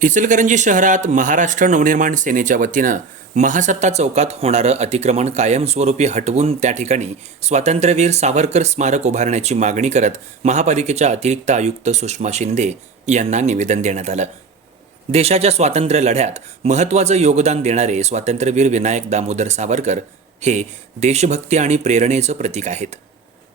इचलकरंजी शहरात महाराष्ट्र नवनिर्माण सेनेच्या वतीनं महासत्ता चौकात होणारं अतिक्रमण कायमस्वरूपी हटवून त्या ठिकाणी स्वातंत्र्यवीर सावरकर स्मारक उभारण्याची मागणी करत महापालिकेच्या अतिरिक्त आयुक्त सुषमा शिंदे यांना निवेदन देण्यात आलं. देशाच्या स्वातंत्र्य लढ्यात महत्त्वाचं योगदान देणारे स्वातंत्र्यवीर विनायक दामोदर सावरकर हे देशभक्ती आणि प्रेरणेचं प्रतीक आहेत.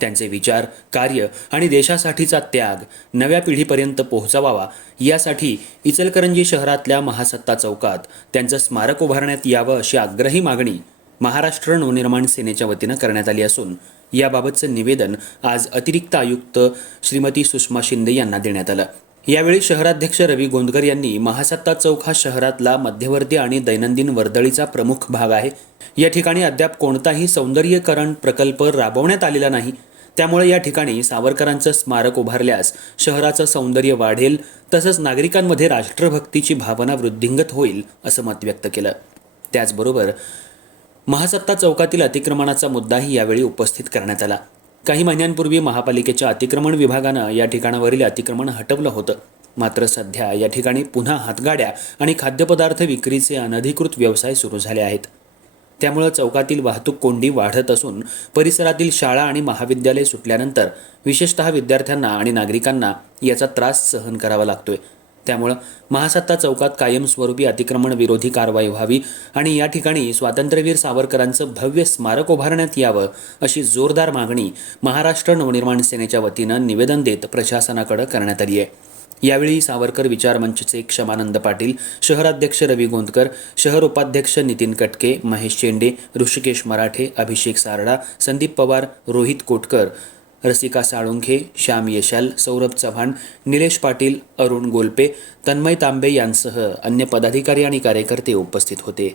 त्यांचे विचार कार्य आणि देशासाठीचा त्याग नव्या पिढीपर्यंत पोहोचवावा यासाठी इचलकरंजी शहरातल्या महासत्ता चौकात त्यांचं स्मारक उभारण्यात यावं अशी आग्रही मागणी महाराष्ट्र नवनिर्माण सेनेच्या वतीनं करण्यात आली असून याबाबतचं निवेदन आज अतिरिक्त आयुक्त श्रीमती सुषमा शिंदे यांना देण्यात आलं. यावेळी शहराध्यक्ष रवी गोंदकर यांनी महासत्ता चौक हा शहरातला मध्यवर्ती आणि दैनंदिन वर्दळीचा प्रमुख भाग आहे. या ठिकाणी अद्याप कोणताही सौंदर्यीकरण प्रकल्प राबवण्यात आलेला नाही. त्यामुळे या ठिकाणी सावरकरांचं स्मारक उभारल्यास शहराचं सौंदर्य वाढेल तसंच नागरिकांमध्ये राष्ट्रभक्तीची भावना वृद्धिंगत होईल असं मत व्यक्त केलं. त्याचबरोबर महासत्ता चौकातील अतिक्रमणाचा मुद्दाही यावेळी उपस्थित करण्यात आला. काही महिन्यांपूर्वी महापालिकेच्या अतिक्रमण विभागानं या ठिकाणावरील अतिक्रमण हटवलं होतं. मात्र सध्या या ठिकाणी पुन्हा हातगाड्या आणि खाद्यपदार्थ विक्रीचे अनधिकृत व्यवसाय सुरू झाले आहेत. त्यामुळं चौकातील वाहतूक कोंडी वाढत असून परिसरातील शाळा आणि महाविद्यालय सुटल्यानंतर विशेषतः विद्यार्थ्यांना आणि नागरिकांना याचा त्रास सहन करावा लागतोय. त्यामुळं महासत्ता चौकात कायमस्वरूपी अतिक्रमण विरोधी कारवाई व्हावी आणि या ठिकाणी स्वातंत्र्यवीर सावरकरांचं भव्य स्मारक उभारण्यात यावं अशी जोरदार मागणी महाराष्ट्र नवनिर्माण सेनेच्या वतीनं निवेदन देत प्रशासनाकडे करण्यात आली आहे. यावेळी सावरकर विचार मंचचे क्षमानंद पाटील शहराध्यक्ष रवी गोंदकर शहर उपाध्यक्ष नितीन कटके महेश चेंडे ऋषिकेश मराठे अभिषेक सारडा संदीप पवार रोहित कोटकर रसिका साळुंखे श्याम यशाल सौरभ चव्हाण निलेश पाटील अरुण गोलपे तन्मय तांबे यांसह अन्य पदाधिकारी आणि कार्यकर्ते उपस्थित होते.